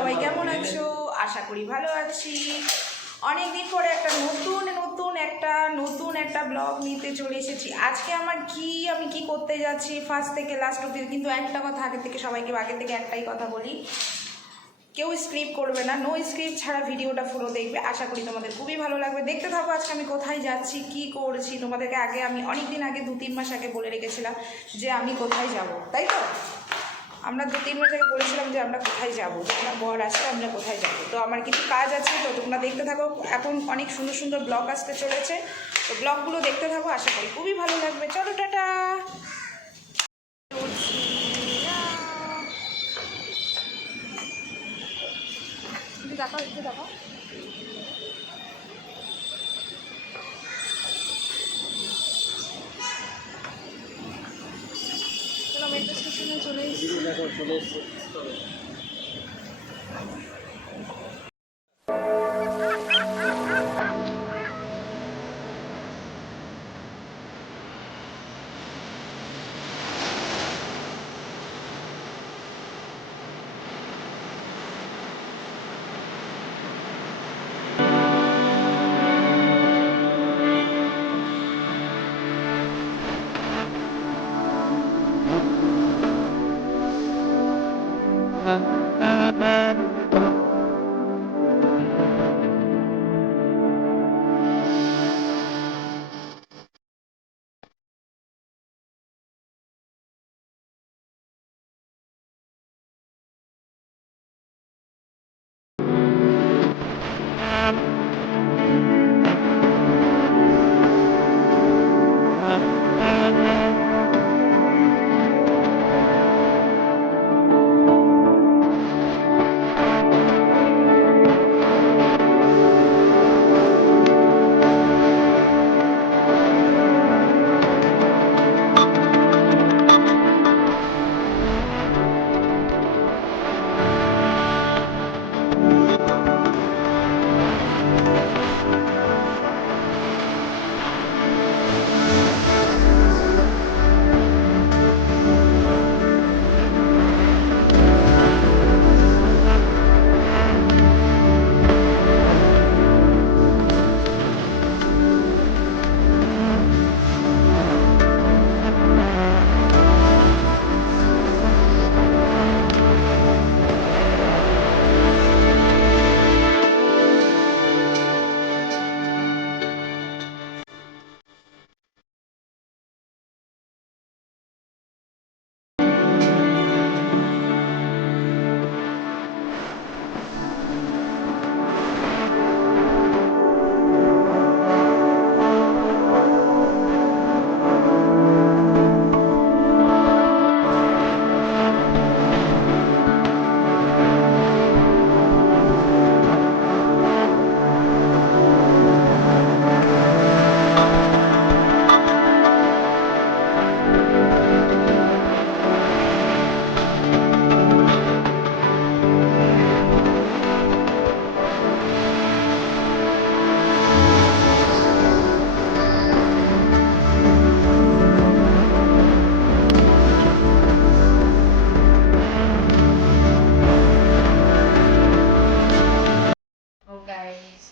সবাই কেমন আছো? আশা করি ভালো আছি। অনেকদিন পরে একটা নতুন একটা ব্লগ নিতে চলে এসেছি। আজকে আমি কি করতে যাচ্ছি ফার্স্ট থেকে লাস্ট অব্দি, কিন্তু একটা কথা আগে থেকে একটাই কথা বলি, কেউ স্ক্রিপ্ট করবে না, নো স্ক্রিপ্ট ছাড়া ভিডিওটা পুরো দেখবে। আশা করি তোমাদের খুবই ভালো লাগবে। দেখতে থাকো আজকে আমি কোথায় যাচ্ছি, কি করছি। তোমাদেরকে আমি অনেকদিন আগে 2-3 মাস আগে বলে রেখেছিলাম যে আমি কোথায় যাব, তাই তো? আমরা 2-3 মাস আগে বলেছিলাম যে আমরা কোথায় যাব, তোমরা বর আসলে আমরা কোথায় যাব। তো আমার কিছু কাজ আছে, তো তোমরা দেখতে থাকো। এখন অনেক সুন্দর সুন্দর ব্লগ আসতে চলেছে, তো ব্লগগুলো দেখতে থাকো, আশা করি খুবই ভালো লাগবে। চলো টাটা। দেখো চলো, মেট্রো স্টেশনে চলে এসেছি।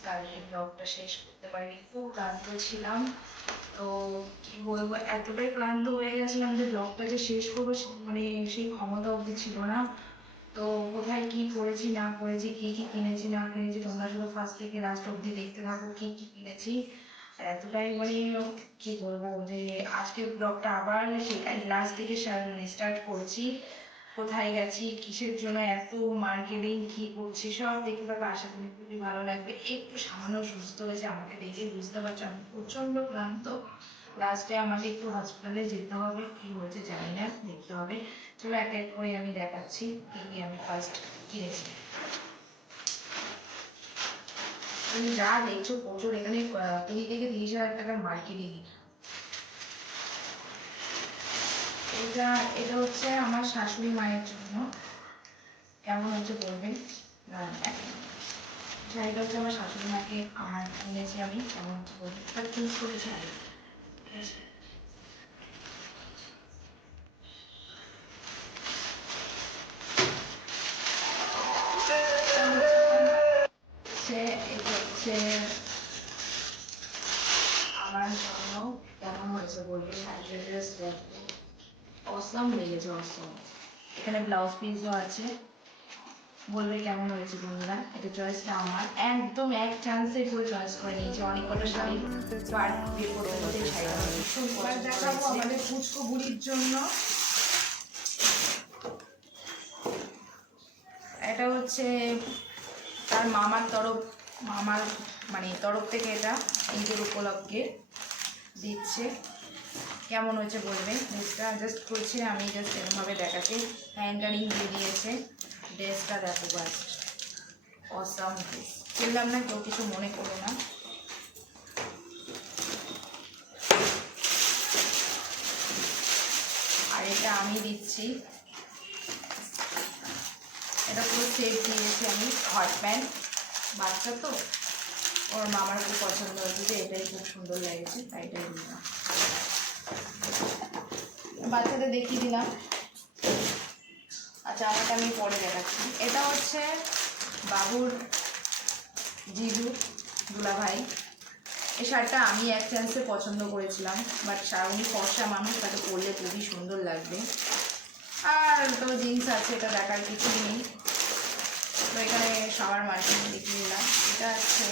কালকে ব্লগটা শেষ করতে পারিনি, খুব ক্লান্ত ছিলাম। তো কি বলবো, এতটাই ক্লান্ত হয়ে গেছিলাম যে ব্লগটা যে শেষ করবো মানে সেই ক্ষমতা অবধি ছিল না। তো কোথায় কি করেছি না করেছি, কি কি কিনেছি না কিনেছি, তোমরা শুধু ফার্স্ট থেকে লাস্ট অবধি দেখতে থাকো কি কি কিনেছি। এতটাই মানে কি বলবো যে আজকের ব্লগটা আবার সেখানে লাস্ট থেকে স্টার্ট করছি। কোথায় গেছি, কিসের জন্য এত মার্কেটিং, কি করছি সব দেখতে পাবে। আশা করি খুবই ভালো লাগবে। একটু সামান্য সুস্থ হয়েছে, আমাকে দেখে বুঝতে পারছো আমি প্রচন্ড ক্লান্ত। লাস্টে আমাকে একটু হসপিটালে যেতে হবে, কি হয়েছে জানি না, দেখতে হবে। চলো এক এক করে আমি দেখাচ্ছি কি কি আমি ফার্স্ট কিনেছি। তুমি যা দেখছো প্রচুর, এখানে 20,000 থেকে 30,000 টাকার মার্কেটিং। এটা হচ্ছে আমার শাশুড়ি মায়ের জন্য, কেমন হচ্ছে বলবেন। শাড়িটা হচ্ছে আমার শাশুড়ি মাকে আমার কিনেছি আমি, কেমন হচ্ছে বলবেন, চুজ করেছি আমি, ঠিক আছে। হচ্ছে আমার জন্য কেমন হয়েছে বলবে। অসম লেগেছে, অসম। এখানে ব্লাউজ পিসও আছে, বলবে কেমন হয়েছে বন্ধুরা। এটা চয়েসটা আমার একদম এক চান্সে পুরো চয়েস করে নিয়েছি। অনেক কটা শাড়ি বার বিয়ে করতে করতে শাড়িটা ভীষণ পছন্দ দেখাবো আমাদের পুচকো বুড়ির জন্য। এটা হচ্ছে তার মামার তরফ থেকে এটা ঈদের উপলক্ষে দিচ্ছে। কেমন হয়েছে বলবে। ড্রেসটা জাস্ট করছে, আমি জাস্ট এরকমভাবে দেখাচ্ছি। হ্যান্ডারিং দিয়ে দিয়েছে। ড্রেসটা দেখো বাস, অসাম ড্রেস। বললাম না, কেউ কিছু মনে করো না। আর এটা আমি দিচ্ছি, এটা পুরো সেট দিয়েছি আমি। হট প্যান্ট, বাচ্চা তো, ওর মামার খুব পছন্দ হয়েছে যে এটাই খুব সুন্দর লেগেছে, তাই এটাই দিলাম। বাচ্চাদের দেখিয়ে দিলাম। আচ্ছা, আমাকে আমি পরে দেখাচ্ছি। এটা হচ্ছে বাবুর জিজু দুলাভাই। এই শার্টটা আমি এক চান্সে পছন্দ করেছিলাম, বাট উনি ফর্সা মানুষ, তাকে পরলে খুবই সুন্দর লাগবে। আর তো জিন্স আছে, এটা দেখার কিছুই নেই। তো এখানে সবার মার্কেট দেখিয়ে দিলাম। এটা হচ্ছে,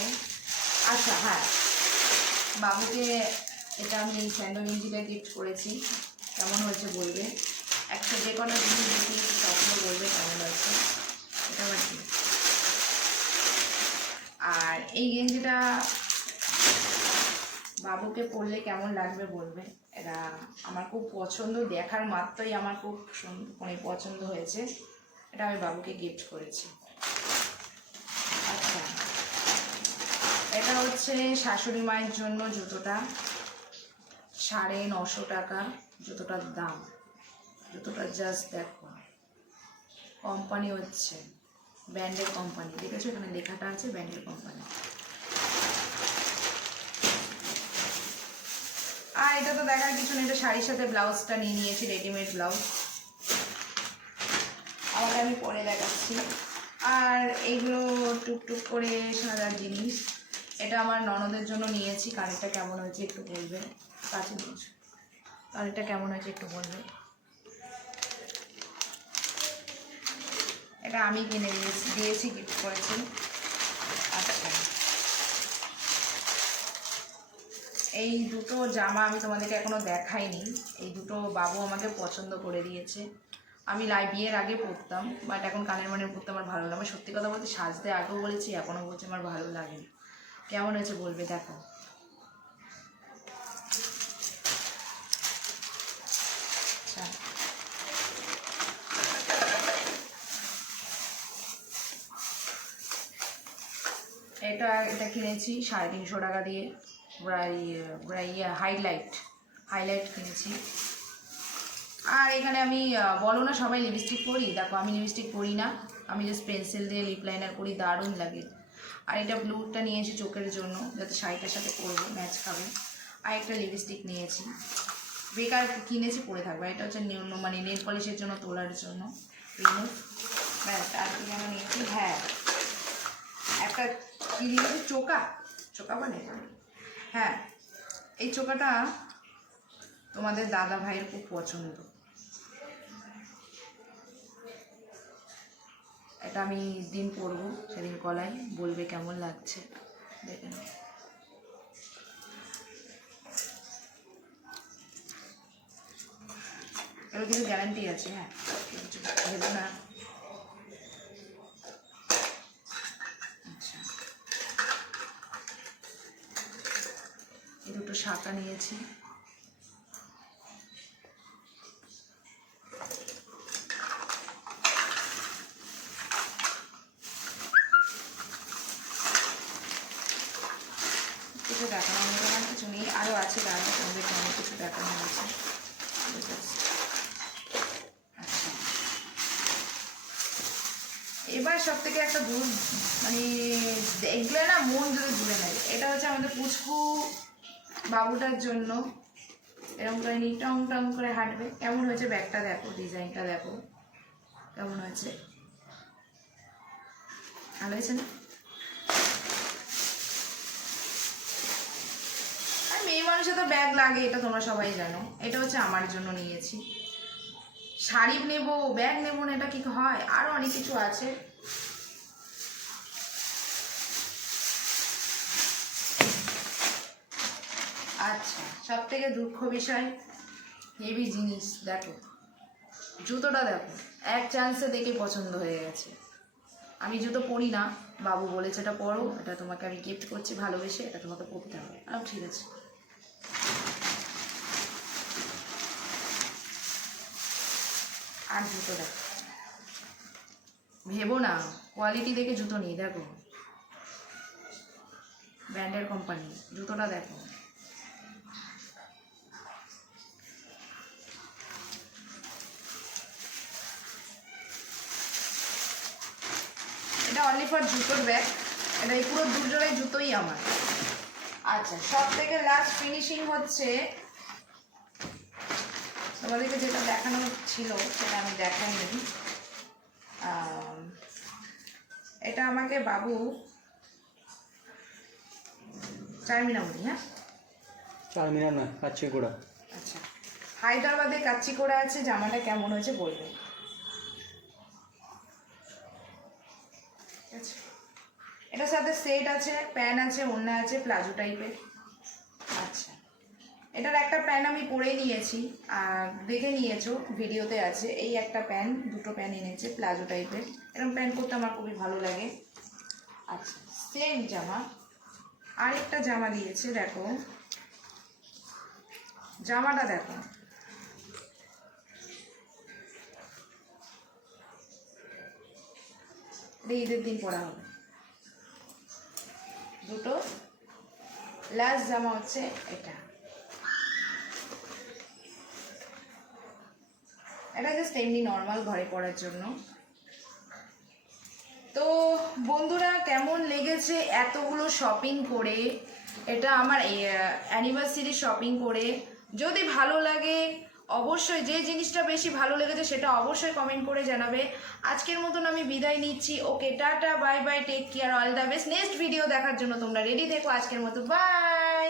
আচ্ছা হ্যাঁ, বাবুকে এটা আমি স্যান্ডো গেঞ্জিটা গিফট করেছি। কেমন হয়েছে বলবে। একটা যে কোনো জিনিস দেখিয়েছি, তখন বলবে কেমন হয়েছে। এটা আবার কি। আর এই গেঞ্জিটা বাবুকে পরলে কেমন লাগবে বলবে। এটা আমার খুব পছন্দ, দেখার মাত্রই আমার খুব পছন্দ হয়েছে। এটা আমি বাবুকে গিফট করেছি। আচ্ছা, এটা হচ্ছে শাশুড়ি মায়ের জন্য জুতোটা, 950 টাকা জুতোটার দাম। জুতোটা জাস্ট দেখো, কোম্পানি হচ্ছে ব্র্যান্ডের কোম্পানি, দেখেছো এখানে লেখাটা আছে ব্র্যান্ডের কোম্পানি। আর এটা তো দেখার কিছু নেই, এটা শাড়ির সাথে ব্লাউজটা নিয়ে নিয়েছি, রেডিমেড ব্লাউজ। আমাকে আমি পরে দেখাচ্ছি। আর এইগুলো টুকটুক করে সাজার জিনিস। এটা আমার ননদের জন্য নিয়েছি। কানেরটা কেমন হয়েছে একটু বলবে। কাছে নিয়েছি, কানেরটা কেমন হয়েছে একটু বলবে। এটা আমি কিনে দিয়েছি, গিফট করেছি। আচ্ছা, এই দুটো জামা আমি তোমাদেরকে এখনো দেখাইনি। এই দুটো বাবু আমাকে পছন্দ করে দিয়েছে। আমি বিয়ের আগে পরতাম, বাট এখন কানের মানে পরতে আমার ভালো লাগে। সত্যি কথা বলতে সাজতে আগেও বলেছি, এখনও বলছি আমার ভালো লাগে। কেমন হয়েছে বলবে, দেখো। আচ্ছা, এটা কিনেছি 350 টাকা দিয়ে। হাইলাইট কিনেছি। আর এখানে আমি বলো না সবাই লিপস্টিক পরি, দেখো আমি লিপস্টিক পরি না, আমি জাস্ট পেন্সিল দিয়ে লিপ লাইনার করি, দারুণ লাগে। আর এটা ব্লুটা নিয়েছি চোখের জন্য, যাতে শাড়িটার সাথে পরবো, ম্যাচ খাবে। আর একটা লিপস্টিক নিয়েছি, বেকার কিনেছি, পরে থাকবে। এটা হচ্ছে মানে নেল পলিশের জন্য, তোলার জন্য রিমুভ, ব্যাস। আর কি যেন নিয়েছি, হ্যাঁ একটা কী দিয়েছি, চোকা বলে, হ্যাঁ এই চোকাটা তোমাদের দাদা ভাইয়ের খুব পছন্দ। এটা আমি দিন পরবো, সেদিন গলায়, বলবে কেমন লাগছে, দেখে নাও। এগুলো কিছু গ্যারান্টি আছে, হ্যাঁ, কিছু ভেবো না। আচ্ছা, এই দুটো শাঁখা নিয়েছি। কিছু দেখানো আমার কিছু নেই, আরও আছে, দাঁড়ানো তোমাদেরকে অনেক কিছু দেখানো আছে। আচ্ছা, এবার সব থেকে একটা মানে দেখলে না মন যদি জুড়ে নেয়, এটা হচ্ছে আমাদের পুচকু বাবুটার জন্য। এরকম করে নি টং টং করে হাঁটবে। কেমন হয়েছে ব্যাগটা দেখো, ডিজাইনটা দেখো কেমন হয়েছে, ভালো হয়েছে না? তো ব্যাগ লাগে, এটা তোমরা সবাই জানো। এটা হচ্ছে আমার জন্য নিয়েছি। শাড়ি নেব, ব্যাগ নেব না, এটা কি হয়? আরও অনেক কিছু আছে। আচ্ছা, সব থেকে দুঃখ বিষয়, হেভি জিনিস, দেখো জুতোটা দেখো, এক চান্সে দেখে পছন্দ হয়ে গেছে। আমি জুতো পরি না, বাবু বলেছে এটা পরো, এটা তোমাকে আমি গিফট করছি ভালোবেসে, এটা তোমাকে পরতে হবে। ঠিক আছে। আর জুতো দেখো, ভেবো না, কোয়ালিটি দেখে জুতো নিই। দেখো ব্র্যান্ডের কোম্পানি, জুতোটা দেখো। এটা অনলি ফর জুতোর ব্যাগ। এটা এই পুরো দুজোড়াই জুতোই আমার। আচ্ছা, সব থেকে লাস্ট ফিনিশিং হচ্ছে, তোমাদেরকে যেটা দেখানো ছিল সেটা আমি দেখাইনি। এটা আমাকে বাবু চারমিনা বলি, হ্যাঁ চারমিনার না, কাচ্চিগোড়া। আচ্ছা, হায়দ্রাবাদে কাচ্চিগোড়া আছে। জামাটা কেমন হয়েছে বলবে। ঠিক আছে, এটার সাথে সেট আছে, প্যান্ট আছে, ওড়না আছে, প্লাজো টাইপের। আচ্ছা, এটার একটা প্যান্ট আমি পরে নিয়েছি, আর দেখে নিয়েছো ভিডিওতে আছে। এই একটা প্যান্ট, দুটো প্যান্ট এনেছে প্লাজো টাইপের। এরকম প্যান্ট পরতে আমার খুবই ভালো লাগে। আচ্ছা, সেম জামা আরেকটা জামা দিয়েছে, দেখো জামাটা দেখো। এটা ঈদের দিন পরা হবে। দুটো লাস্ট জামা হচ্ছে এটা। এটা জাস্ট এমনি নর্মাল ঘরে পরার জন্য। তো বন্ধুরা, কেমন লেগেছে এতগুলো শপিং করে? এটা আমার অ্যানিভার্সারি শপিং করে। যদি ভালো লাগে অবশ্যই, যে জিনিসটা বেশি ভালো লেগেছে সেটা অবশ্যই কমেন্ট করে জানাবে। আজকের মতন আমি বিদায় নিচ্ছি। Okay, tata, bye bye, take care, all the best. Next video দেখার জন্য তোমরা রেডি থেকো। আজকের মতো বাই।